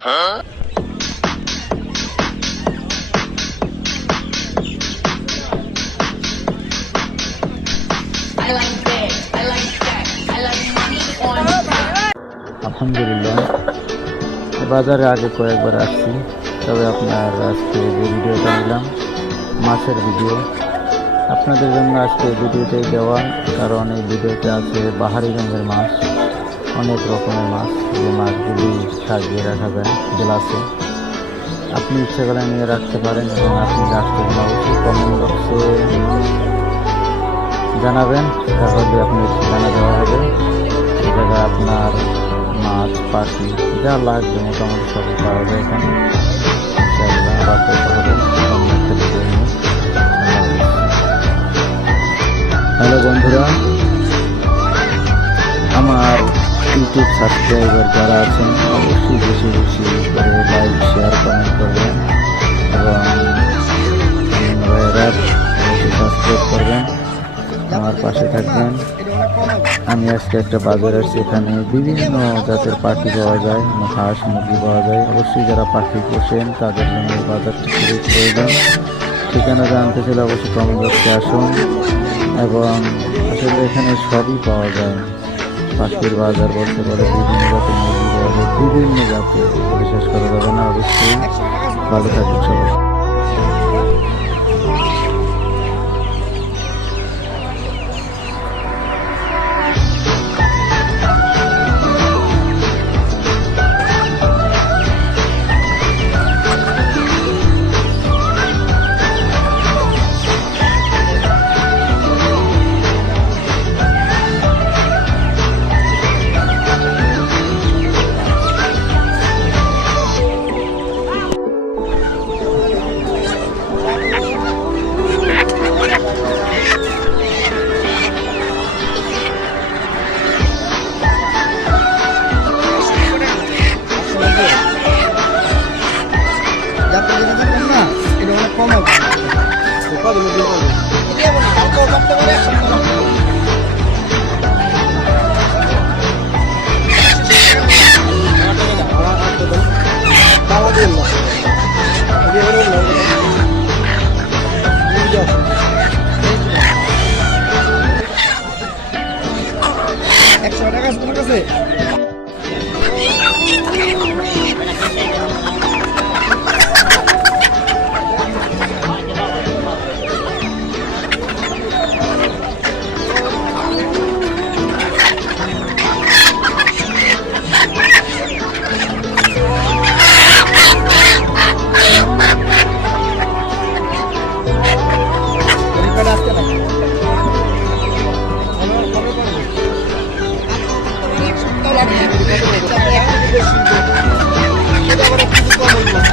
আলহামদুলিল্লাহ, বাজারে আগে কয়েকবার আসছি, তবে আপনার আজকে যে ভিডিওটা নিলাম মাছের ভিডিও, আপনাদের জন্য আজকে ভিডিওতে দেওয়া, কারণ এই ভিডিওতে আছে বাহারি রঙের মাছ, অনেক রকমের মাছ, যে মাছগুলি সাজিয়ে রাখা যায় গ্লাসে। আপনি ইচ্ছে করে নিয়ে রাখতে পারেন এবং আপনি রাখতে গেলে অবশ্যই কমেন্ট বক্সে জানাবেন, তাহলে আপনার ঠিকানা দেওয়া হবে। এই জায়গায় আপনার মাছ, পাখি যা লাগবে মোটামুটি সবই পাওয়া যায় এখানে। হ্যালো বন্ধুরা, আমার ইউটিউব সাবস্ক্রাইবার যারা আছেন অবশ্যই বেশি বেশি করে লাইক, শেয়ার, কমেন্ট করবেন এবং অবশ্যই সাবস্ক্রাইব করবেন, আমার পাশে থাকবেন। আমি আজকে একটা বাজার আসছি, এখানে বিভিন্ন জাতের পাখি পাওয়া যায়, হাঁস, মুরগি পাওয়া যায়। অবশ্যই যারা পাখি পোষেন তাদের জন্য এই বাজারটি খুবই প্রয়োজন। ঠিকানা জানতে চাইলে অবশ্যই কমেন্ট বক্সে আসুন। এবং আসলে এখানে সবই পাওয়া যায়, পাখির বাজার বলতে পারে, বিভিন্ন জাতের মুরগি পাওয়া যায়, বিভিন্ন জাতের, বিশেষ করা যাবে না। অবশ্যই ভালো থাকবেন সবাই। সেটা আবার একটু কম হইব।